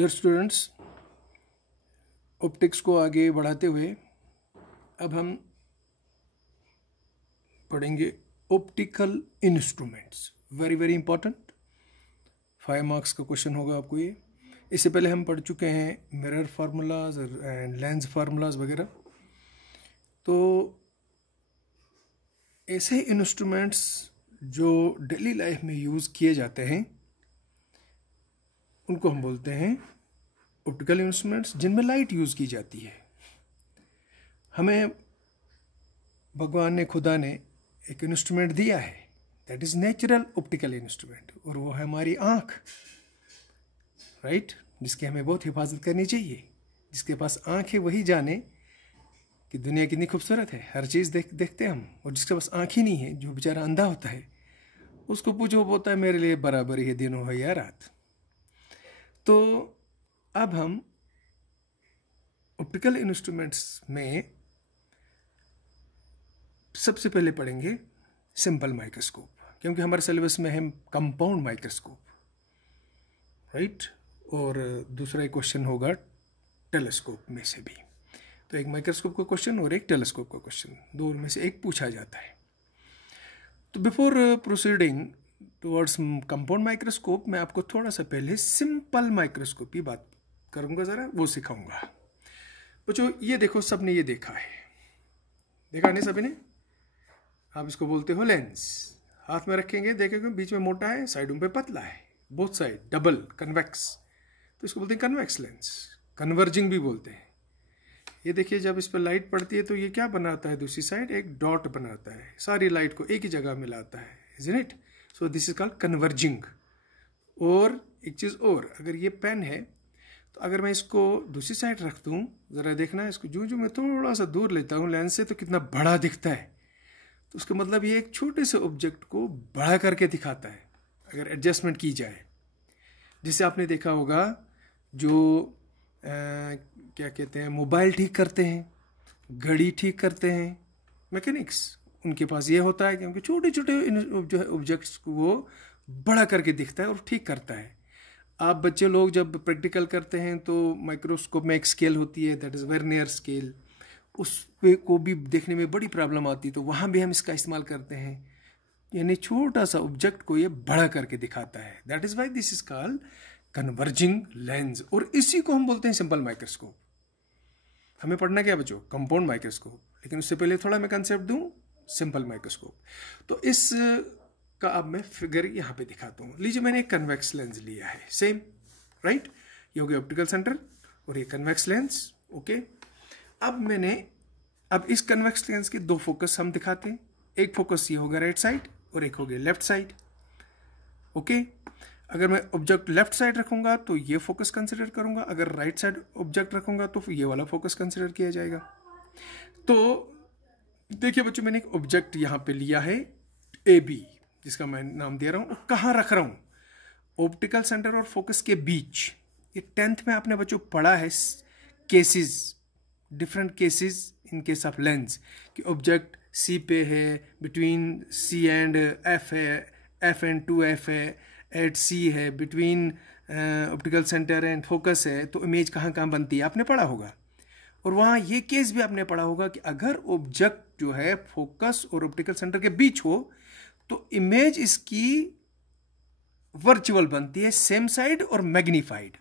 Dear students, optics को आगे बढ़ाते हुए अब हम पढ़ेंगे optical instruments. Very very important 5 marks का क्वेश्चन होगा आपको ये। इससे पहले हम पढ़ चुके हैं mirror formulas and lens formulas वगैरह। तो ऐसे इंस्ट्रूमेंट्स जो डेली लाइफ में यूज़ किए जाते हैं उनको हम बोलते हैं ऑप्टिकल इंस्ट्रूमेंट्स, जिनमें लाइट यूज़ की जाती है। हमें भगवान ने, खुदा ने एक इंस्ट्रूमेंट दिया है, that is natural optical instrument, और वो है हमारी आँख, राइट, जिसकी हमें बहुत हिफाजत करनी चाहिए। जिसके पास आँख है वही जाने कि दुनिया कितनी खूबसूरत है, हर चीज़ देखते हैं हम। और जिसके पास आँख ही नहीं है, जो बेचारा अंधा होता है, उसको पूछो, बोलता है मेरे लिए बराबर ही दिन हो या रात। तो अब हम ऑप्टिकल इंस्ट्रूमेंट्स में सबसे पहले पढ़ेंगे सिंपल माइक्रोस्कोप, क्योंकि हमारे सिलेबस में है कंपाउंड माइक्रोस्कोप, राइट। और दूसरा एक क्वेश्चन होगा टेलीस्कोप में से भी। तो एक माइक्रोस्कोप का क्वेश्चन और एक टेलीस्कोप का क्वेश्चन, दो में से एक पूछा जाता है। तो before proceeding towards compound microscope, मैं आपको थोड़ा सा पहले सिंपल माइक्रोस्कोप की बात करूंगा, ज़रा वो सिखाऊंगा। बच्चों ये देखो, सबने ये देखा है, देखा नहीं सभी ने? आप इसको बोलते हो लेंस। हाथ में रखेंगे, देखेंगे बीच में मोटा है, साइडों पे पतला है, बोथ साइड डबल कन्वेक्स, तो इसको बोलते हैं कन्वेक्स लेंस। कन्वर्जिंग भी बोलते हैं। ये देखिए, जब इस पर लाइट पड़ती है तो ये क्या बनाता है, दूसरी साइड एक डॉट बनाता है, सारी लाइट को एक ही जगह मिलाता है, isn't it? So this is called converging. और एक चीज़ और, अगर ये पेन है तो अगर मैं इसको दूसरी साइड रख दूँ, ज़रा देखना, इसको जो मैं थोड़ा सा दूर लेता हूँ लेंस से, तो कितना बड़ा दिखता है। तो उसका मतलब ये एक छोटे से ऑब्जेक्ट को बड़ा करके दिखाता है अगर एडजस्टमेंट की जाए। जिसे आपने देखा होगा जो क्या कहते हैं, मोबाइल ठीक करते हैं, घड़ी ठीक करते हैं, मैकेनिक्स, उनके पास ये होता है, क्योंकि छोटे छोटे जो है ऑब्जेक्ट्स को वो बड़ा करके दिखता है और ठीक करता है। आप बच्चे लोग जब प्रैक्टिकल करते हैं तो माइक्रोस्कोप में एक स्केल होती है, दैट इज़ वर्नियर स्केल, उस पे को भी देखने में बड़ी प्रॉब्लम आती है, तो वहाँ भी हम इसका इस्तेमाल करते हैं। यानी छोटा सा ऑब्जेक्ट को ये बड़ा करके दिखाता है, that is why this is called converging lens. और इसी को हम बोलते हैं सिंपल माइक्रोस्कोप। हमें पढ़ना क्या बच्चों? Compound microscope. लेकिन उससे पहले थोड़ा मैं कंसेप्ट दूं, सिंपल माइक्रोस्कोप। तो इस का अब मैं फिगर यहाँ पे दिखाता हूँ। लीजिए, मैंने एक कन्वेक्स लेंस लिया है, सेम, राइट। ये हो गया ऑप्टिकल सेंटर और ये कन्वेक्स लेंस, ओके। अब इस कन्वेक्स लेंस के दो फोकस हम दिखाते हैं। एक फोकस ये होगा राइट साइड और एक हो गया लेफ्ट साइड, ओके। अगर मैं ऑब्जेक्ट लेफ्ट साइड रखूंगा तो ये फोकस कंसिडर करूंगा, अगर राइट साइड ऑब्जेक्ट रखूंगा तो ये वाला फोकस कंसिडर किया जाएगा। तो देखिए बच्चों, मैंने एक ऑब्जेक्ट यहाँ पे लिया है AB, जिसका मैं नाम दे रहा हूँ, और कहाँ रख रहा हूँ? ऑप्टिकल सेंटर और फोकस के बीच। ये 10th में आपने बच्चों पढ़ा है cases, different cases in case of lens, कि ऑब्जेक्ट C पे है, बिटवीन C एंड F है, F एंड 2F है, एट C है, between optical centre and focus है, तो इमेज कहाँ कहाँ बनती है आपने पढ़ा होगा। और वहाँ ये केस भी आपने पढ़ा होगा कि अगर ऑब्जेक्ट जो है फोकस और ऑप्टिकल सेंटर के बीच हो तो इमेज इसकी वर्चुअल बनती है, सेम साइड और मैग्नीफाइड।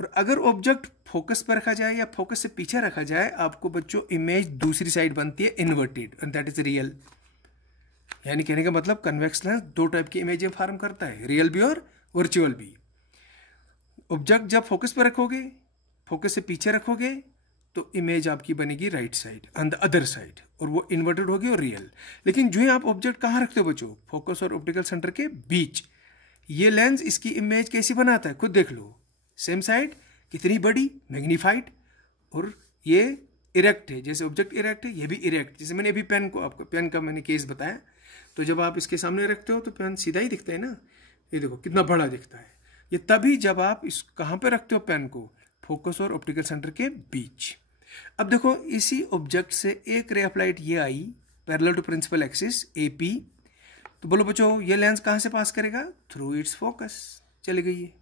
और अगर ऑब्जेक्ट फोकस पर रखा जाए या फोकस से पीछे रखा जाए, आपको बच्चों इमेज दूसरी साइड बनती है, inverted, and that is real. यानी कहने का मतलब कन्वेक्स लेंस दो टाइप की इमेज फॉर्म करता है, रियल भी और वर्चुअल भी। ऑब्जेक्ट जब फोकस पर रखोगे, फोकस से पीछे रखोगे, तो इमेज आपकी बनेगी right side, on the other side, और वो इन्वर्टेड होगी और रियल। लेकिन जो है आप ऑब्जेक्ट कहाँ रखते हो बच्चों? फोकस और ऑप्टिकल सेंटर के बीच। ये लेंस इसकी इमेज कैसी बनाता है, खुद देख लो। सेम साइड कितनी बड़ी, मैग्नीफाइड, और ये इरेक्ट है, जैसे ऑब्जेक्ट इरेक्ट है, ये भी इरेक्ट। जैसे मैंने अभी पेन को, आपको पेन का मैंने केस बताया, तो जब आप इसके सामने रखते हो तो पेन सीधा ही दिखता है ना, ये देखो कितना बड़ा दिखता है। ये तभी जब आप इस कहाँ पे रखते हो पेन को, फोकस और ऑप्टिकल सेंटर के बीच। अब देखो, इसी ऑब्जेक्ट से एक रे ऑफ लाइट ये आई parallel to principal axis AP, तो बोलो बच्चों ये लेंस कहाँ से पास करेगा? थ्रू इट्स फोकस, चली गई है।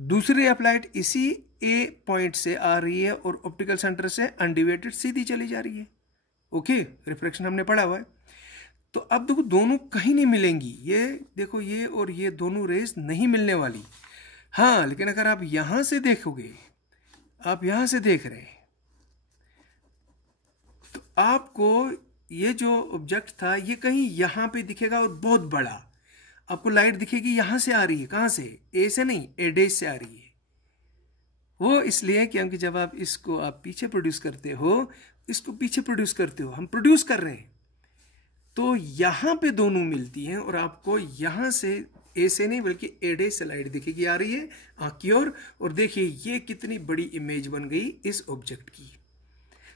दूसरी अप्लाइड इसी ए पॉइंट से आ रही है और ऑप्टिकल सेंटर से अनडिवाइडेड सीधी चली जा रही है। ओके, रिफ्रैक्शन हमने पढ़ा हुआ है। तो अब देखो दोनों कहीं नहीं मिलेंगी, ये देखो ये और ये दोनों रेज नहीं मिलने वाली। हाँ, लेकिन अगर आप यहां से देखोगे, आप यहां से देख रहे हैं, तो आपको ये जो ऑब्जेक्ट था ये कहीं यहां पे दिखेगा और बहुत बड़ा। आपको लाइट दिखेगी यहां से आ रही है, कहां से? ए से नहीं, ए डैश से आ रही है। वो इसलिए क्योंकि जब आप इसको आप पीछे प्रोड्यूस करते हो, इसको पीछे प्रोड्यूस करते हो, हम प्रोड्यूस कर रहे हैं, तो यहां पे दोनों मिलती हैं और आपको यहां से ए से नहीं बल्कि ए डैश से लाइट दिखेगी आ रही है आंख की ओर। और देखिए ये कितनी बड़ी इमेज बन गई इस ऑब्जेक्ट की।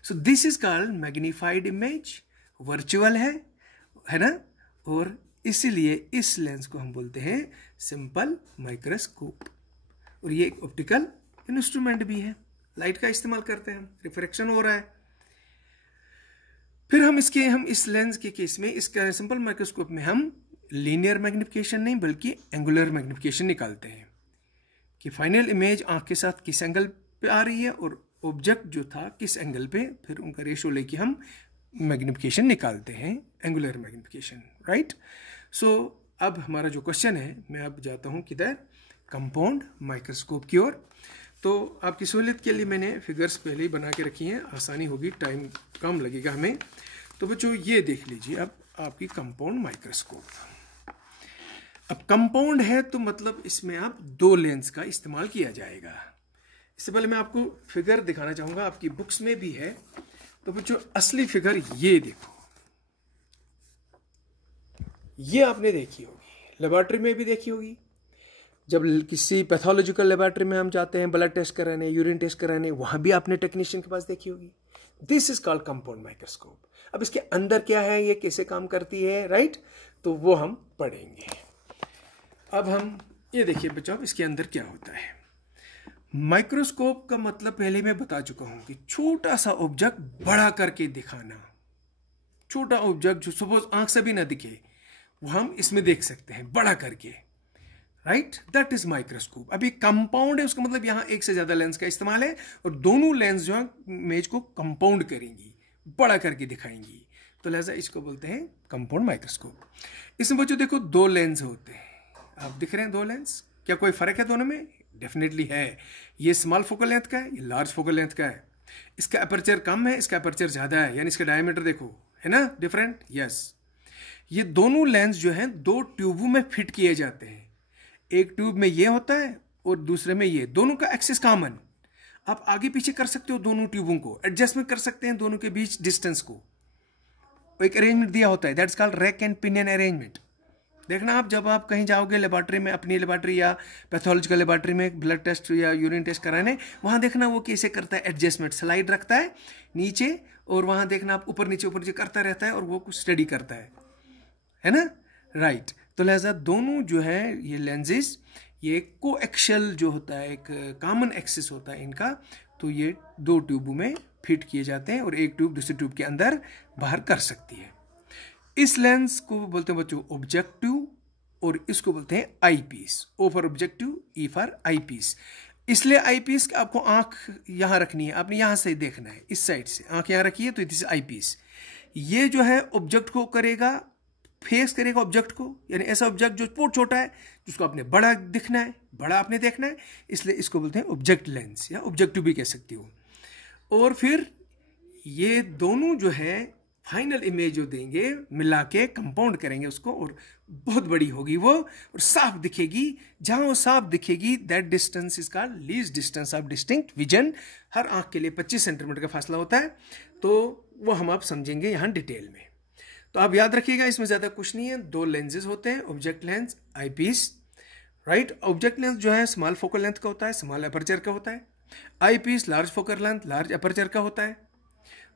So this is called magnified image, virtual है ना। और इसीलिए इस लेंस को हम बोलते हैं सिंपल माइक्रोस्कोप। और ये एक ऑप्टिकल इंस्ट्रूमेंट भी है, लाइट का इस्तेमाल करते हैं, रिफ्रैक्शन हो रहा है। फिर हम इस लेंस के केस में, इसका सिंपल माइक्रोस्कोप में हम लीनियर मैग्निफिकेशन नहीं बल्कि एंगुलर मैग्निफिकेशन निकालते हैं कि फाइनल इमेज आंख के साथ किस एंगल पे आ रही है और ऑब्जेक्ट जो था किस एंगल पे, फिर उनका रेशो लेके हम मैग्निफिकेशन निकालते हैं, एंगुलर मैग्निफिकेशन, राइट। सो अब हमारा जो क्वेश्चन है, मैं अब जाता हूँ किधर, कंपाउंड माइक्रोस्कोप की ओर। तो आपकी सहूलियत के लिए मैंने फिगर्स पहले ही बना के रखी हैं, आसानी होगी, टाइम कम लगेगा हमें। तो बच्चों ये देख लीजिए अब आपकी कंपाउंड माइक्रोस्कोप। अब कंपाउंड है तो मतलब इसमें आप दो लेंस का इस्तेमाल किया जाएगा। इससे पहले मैं आपको फिगर दिखाना चाहूँगा, आपकी बुक्स में भी है। तो बच्चों असली फिगर ये देखो, ये आपने देखी होगी, लेबोरेटरी में भी देखी होगी। जब किसी पैथोलॉजिकल लेबोरेटरी में हम जाते हैं ब्लड टेस्ट कराने, यूरिन टेस्ट कराने, वहां भी आपने टेक्नीशियन के पास देखी होगी। This is called compound microscope. अब इसके अंदर क्या है, ये कैसे काम करती है, राइट, तो वो हम पढ़ेंगे। अब हम ये देखिए बच्चों, इसके अंदर क्या होता है। माइक्रोस्कोप का मतलब पहले मैं बता चुका हूं कि छोटा सा ऑब्जेक्ट बड़ा करके दिखाना। छोटा ऑब्जेक्ट जो सपोज आंख से भी ना दिखे, वो हम इसमें देख सकते हैं बड़ा करके, राइट, दैट इज माइक्रोस्कोप। अभी कंपाउंड है, उसका मतलब यहां एक से ज्यादा लेंस का इस्तेमाल है और दोनों लेंस जो है इमेज को कंपाउंड करेंगी, बड़ा करके दिखाएंगी, तो लिहाजा इसको बोलते हैं कंपाउंड माइक्रोस्कोप। इसमें बच्चों देखो दो लेंस होते हैं, आप दिख रहे हैं दो लेंस। क्या कोई फर्क है दोनों में? डेफिनेटली है। ये स्मॉल फोकल लेंथ का है, ये लार्ज फोकल लेंथ का है। इसका अपर्चर कम है, इसका अपर्चर ज्यादा है, यानी इसका डायमीटर देखो है ना डिफरेंट। यस, ये दोनों लेंस जो हैं दो ट्यूबों में फिट किए जाते हैं। एक ट्यूब में ये होता है और दूसरे में ये, दोनों का एक्सिस कॉमन। आप आगे पीछे कर सकते हो दोनों ट्यूबों को, एडजस्टमेंट कर सकते हैं दोनों के बीच डिस्टेंस को। एक अरेंजमेंट दिया होता है, that's called rack and pinion arrangement. देखना आप जब आप कहीं जाओगे लेबोरेटरी में, अपनी लेबोरेटरी या पैथोलॉजिकल लेबोरेटरी में ब्लड टेस्ट या यूरिन टेस्ट कराने, वहां देखना वो कैसे करता है एडजस्टमेंट। स्लाइड रखता है नीचे और वहां देखना आप ऊपर नीचे करता रहता है और वो कुछ स्टडी करता है ना, राइट। तो लिहाजा दोनों जो है ये लेंसेज, ये कोएक्सियल जो होता है, एक कॉमन एक्सिस होता है इनका, तो ये दो ट्यूबों में फिट किए जाते हैं और एक ट्यूब दूसरी ट्यूब के अंदर बाहर कर सकती है। इस लेंस को बोलते हैं बच्चों ऑब्जेक्टिव और इसको बोलते हैं eye piece. O for objective, E for eye piece. इसलिए आई पीस आपको आंख यहां रखनी है, आपने यहां से देखना है, इस साइड से आंख यहां रखी है तो दिस आई पीस। ये जो है ऑब्जेक्ट को करेगा, फेस करेगा ऑब्जेक्ट को, यानी ऐसा ऑब्जेक्ट जो बहुत छोटा है जिसको आपने बड़ा दिखना है, बड़ा आपने देखना है, इसलिए इसको बोलते हैं ऑब्जेक्ट लेंस या ऑब्जेक्टिव भी कह सकती हो। और फिर ये दोनों जो है फाइनल इमेज जो देंगे, मिला के कंपाउंड करेंगे उसको और बहुत बड़ी होगी वो और साफ दिखेगी। जहां वो साफ दिखेगी that distance is called least distance of distinct vision. हर आंख के लिए 25 सेंटीमीटर का फासला होता है, तो वो हम आप समझेंगे यहां डिटेल में। तो आप याद रखिएगा इसमें ज्यादा कुछ नहीं है, दो लेंसेज होते हैं, ऑब्जेक्ट लेंस, आई पीस, राइट। ऑब्जेक्ट लेंस जो है स्मॉल फोकल लेंथ का होता है, स्मॉल अपर्चर का होता है। Eye piece large focal length, large aperture का होता है।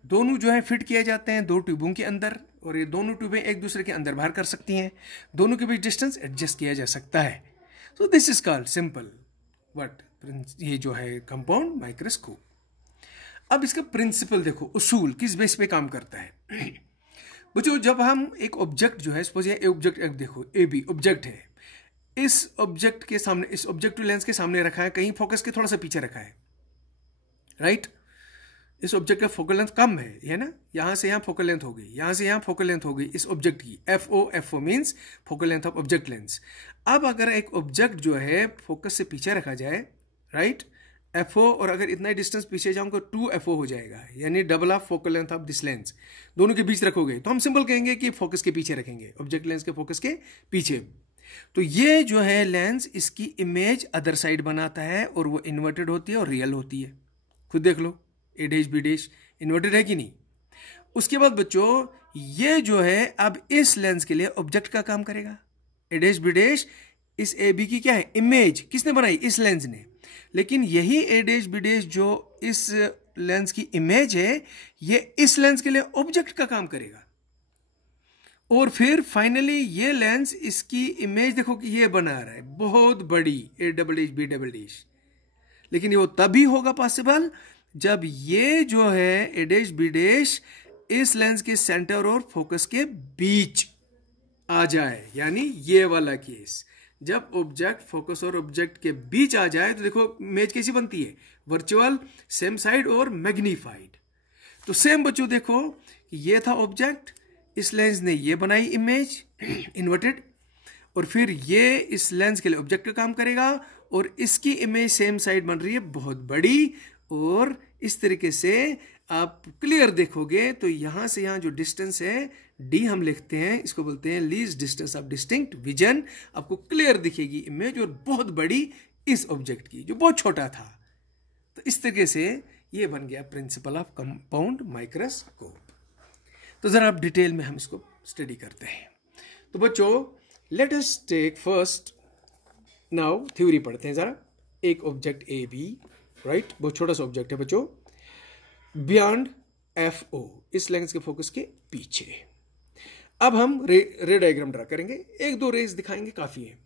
दोनों जो है फिट किए जाते हैं दो ट्यूबों के अंदर और ये दोनों ट्यूबें एक दूसरे के अंदर बाहर कर सकती हैं। दोनों के बीच डिस्टेंस एडजस्ट किया जा सकता है। So this is called simple what, ये जो है कंपाउंड माइक्रोस्कोप। अब इसका प्रिंसिपल देखो, उसूल किस बेस पे काम करता है। बच्चों जब हम एक ऑब्जेक्ट जो है, सपोज ये ऑब्जेक्ट देखो, ए बी ऑब्जेक्ट है, इस ऑब्जेक्ट के सामने, इस ऑब्जेक्टिव लेंस के सामने रखा है, कहीं फोकस के थोड़ा सा पीछे रखा है, राइट। इस ऑब्जेक्ट का फोकल लेंथ कम है ना, यहाँ से यहाँ फोकल लेंथ हो गई, यहाँ से यहाँ फोकल लेंथ हो गई इस ऑब्जेक्ट की, FO means focal length of object lens. अब अगर एक ऑब्जेक्ट जो है फोकस से पीछे रखा जाए, राइट, FO, और अगर इतना ही डिस्टेंस पीछे जाऊंगा 2FO हो जाएगा, यानी double of focal length of this lens. दोनों के बीच रखोगे तो हम सिंपल कहेंगे कि फोकस के पीछे रखेंगे, ऑब्जेक्ट लेंस के फोकस के पीछे। तो ये जो है लेंस, इसकी इमेज अदर साइड बनाता है और वो इन्वर्टेड होती है और रियल होती है। खुद देख लो, A' B' इन्वर्टेड है कि नहीं। उसके बाद बच्चों ये जो है अब इस लेंस के लिए ऑब्जेक्ट का काम करेगा। A' B' इस AB की क्या है, इमेज। किसने बनाई, इस लेंस ने। लेकिन यही A' B' जो इस लेंस की इमेज है, ये इस लेंस के लिए ऑब्जेक्ट का काम करेगा। और फिर फाइनली ये लेंस, इसकी इमेज देखो कि ये बना रहा है बहुत बड़ी A' B', लेकिन वो तभी होगा पॉसिबल जब ये जो है A' B' इस लेंस के सेंटर और फोकस के बीच आ जाए, यानी ये वाला केस। जब ऑब्जेक्ट फोकस और ऑब्जेक्ट के बीच आ जाए तो देखो इमेज कैसी बनती है, वर्चुअल, सेम साइड और मैग्नीफाइड। तो सेम बच्चों देखो, ये था ऑब्जेक्ट, इस लेंस ने ये बनाई इमेज इन्वर्टेड, और फिर ये इस लेंस के लिए ऑब्जेक्ट का काम करेगा और इसकी इमेज सेम साइड बन रही है बहुत बड़ी। और इस तरीके से आप क्लियर देखोगे तो यहां से यहां जो डिस्टेंस है D हम लिखते हैं, इसको बोलते हैं least distance of distinct vision. आपको क्लियर दिखेगी इमेज, और बहुत बड़ी इस ऑब्जेक्ट की जो बहुत छोटा था। तो इस तरीके से ये बन गया प्रिंसिपल ऑफ कंपाउंड माइक्रोस्कोप। तो जरा आप डिटेल में हम इसको स्टडी करते हैं। तो बच्चों let us take first now theory पढ़ते हैं जरा। एक ऑब्जेक्ट AB, राइट, बहुत छोटा सा ऑब्जेक्ट है बच्चों, बियॉन्ड FO, इस लेंस के फोकस के पीछे। अब हम रे डायग्राम ड्रा करेंगे, एक दो रेज दिखाएंगे, काफी है।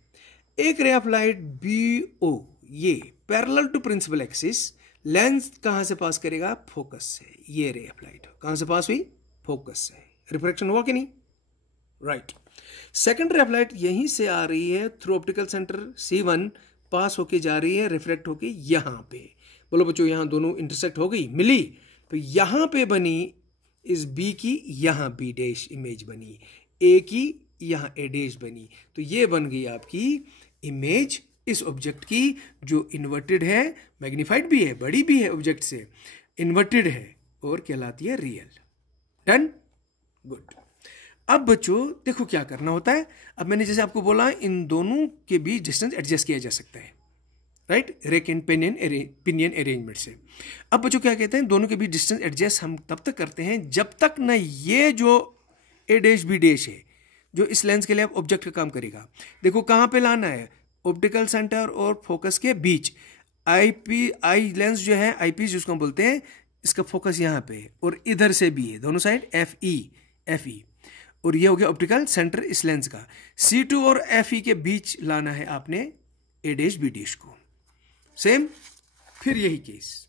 एक रे ऑफ लाइट BO, ये parallel to principal axis, lens कहां से पास करेगा, फोकस से। ये रे ऑफ लाइट कहां से पास हुई, फोकस से। रिफ्रैक्शन हुआ कि नहीं, राइट। सेकंड रे ऑफ लाइट यहीं से आ रही है, थ्रू ऑप्टिकल सेंटर C1 पास होके जा रही है, रिफ्लेक्ट होके यहां पे। बोलो बच्चों, यहां दोनों इंटरसेक्ट हो गई, मिली, तो यहां पे बनी इस B की, यहां B' इमेज बनी, A की यहां A' बनी। तो ये बन गई आपकी इमेज इस ऑब्जेक्ट की, जो इन्वर्टेड है, मैग्नीफाइड भी है, बड़ी भी है ऑब्जेक्ट से, इन्वर्टेड है और कहलाती है रियल। Done, good. अब बच्चों देखो क्या करना होता है। अब मैंने जैसे आपको बोला, इन दोनों के बीच डिस्टेंस एडजस्ट किया जा सकता है, right, rack and pinion arrangement से। अब बच्चों क्या कहते हैं, दोनों के बीच डिस्टेंस एडजस्ट हम तब तक करते हैं जब तक ना ये जो A' B' है, जो इस लेंस के लिए ऑब्जेक्ट का काम करेगा, देखो कहां पे लाना है, ऑप्टिकल सेंटर और फोकस के बीच। आई लेंस जो है, आईपीस जिसको हम बोलते हैं, इसका फोकस यहाँ पे है और इधर से भी है, दोनों साइड FE, और ये हो गया ऑप्टिकल सेंटर इस लेंस का। C2 और FE के बीच लाना है आपने A' B' को। सेम, फिर यही केस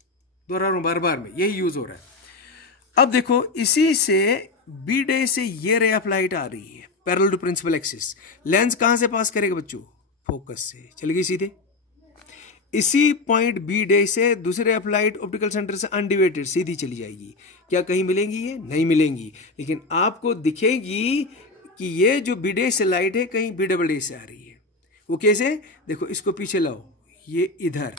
दोहरा रहा हूं बार बार में, यही यूज हो रहा है। अब देखो इसी से B' से ये रे ऑफ लाइट आ रही है parallel to principal axis, lens कहां से पास करेगा बच्चों, फोकस से, चली गई सीधे। इसी पॉइंट B' से दूसरे ऑफ लाइट ऑप्टिकल सेंटर से अनडिवाइडेड सीधी चली जाएगी। क्या कहीं मिलेंगी, ये नहीं मिलेंगी, लेकिन आपको दिखेगी कि ये जो B' से लाइट है कहीं B' से आ रही है। वो कैसे, देखो इसको पीछे लाओ, ये इधर,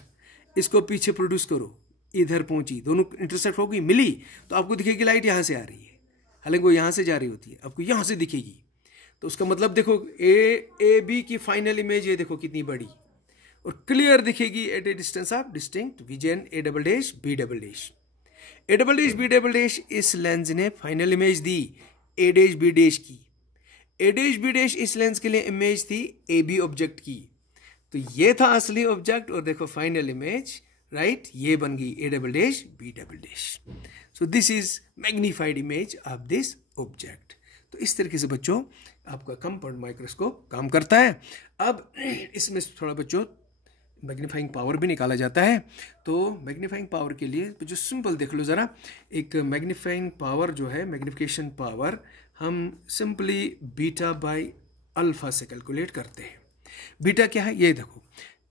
इसको पीछे प्रोड्यूस करो, इधर पहुंची, दोनों इंटरसेक्ट हो गई, मिली, तो आपको दिखेगी लाइट यहां से आ रही है, हालांकि वो यहां से जा रही होती है, आपको यहां से दिखेगी। तो उसका मतलब देखो AB की फाइनल इमेज ये देखो कितनी बड़ी और क्लियर दिखेगी at a distance of distinct vision A' B'। इस लेंस ने फाइनल इमेज दी A' B' की। A' इस लेंस के लिए इमेज थी AB ऑब्जेक्ट की। तो ये था असली ऑब्जेक्ट और देखो फाइनल इमेज, राइट, ये बन गई A' B'। So this is magnified image of this object. तो इस तरीके से बच्चों आपका कंपाउंड माइक्रोस्कोप काम करता है। अब इसमें थोड़ा बच्चों मैग्नीफाइंग पावर भी निकाला जाता है। तो मैग्नीफाइंग पावर के लिए जो सिंपल देख लो ज़रा, एक मैग्नीफाइंग पावर जो है, मैग्नीफिकेशन पावर हम सिंपली बीटा बाई अल्फा से कैलकुलेट करते हैं। बीटा क्या है ये देखो,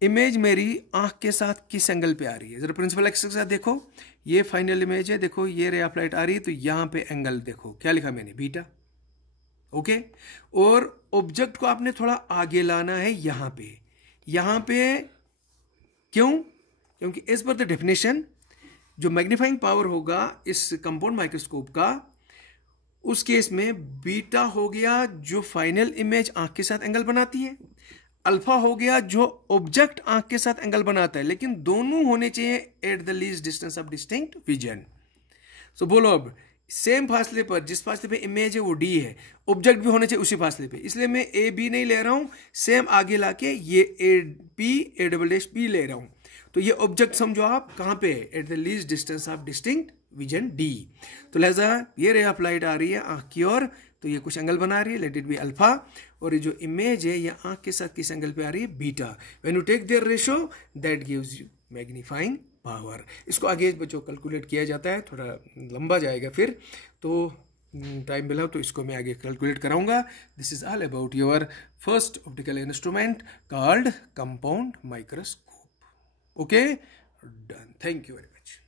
इमेज मेरी आंख के साथ किस एंगल पे आ रही है, जरा प्रिंसिपल एक्सिस के साथ देखो, ये फाइनल इमेज है, देखो ये रे ऑफ लाइट आ रही है, तो यहाँ पे एंगल देखो क्या लिखा मैंने, बीटा। ओके, और ऑब्जेक्ट को आपने थोड़ा आगे लाना है यहाँ पे क्यों, क्योंकि एज पर द डेफिनेशन जो मैग्नीफाइंग पावर होगा इस कंपाउंड माइक्रोस्कोप का, उस केस में बीटा हो गया जो फाइनल इमेज आंख के साथ एंगल बनाती है, अल्फा हो गया जो ऑब्जेक्ट आंख के साथ एंगल बनाता है, लेकिन दोनों होने चाहिए at the least distance of distinct vision. So बोलो अब सेम फासले पर, जिस फासले पे इमेज है वो डी है, ऑब्जेक्ट भी होने चाहिए उसी फासले पे, इसलिए मैं ए बी नहीं ले रहा हूं, सेम आगे लाके ये A P A double dash P ले रहा हूं। तो ये ऑब्जेक्ट समझो आप कहां पे है, eight the least distance of distinct vision D. तो लिहाजा ये रे ऑफ लाइट आ रही है आंख की ओर, तो ये कुछ एंगल बना रही है, लेट इट बी अल्फा, और ये जो इमेज है ये आंख के साथ किस एंगल पे आ रही है, बीटा। When you take their ratio that gives you magnifying power. इसको आगे बच्चों कैलकुलेट किया जाता है, थोड़ा लंबा जाएगा फिर, तो टाइम मिला तो इसको मैं आगे कैलकुलेट कराऊंगा। This is all about your first optical instrument called compound microscope. Okay, done, thank you very much.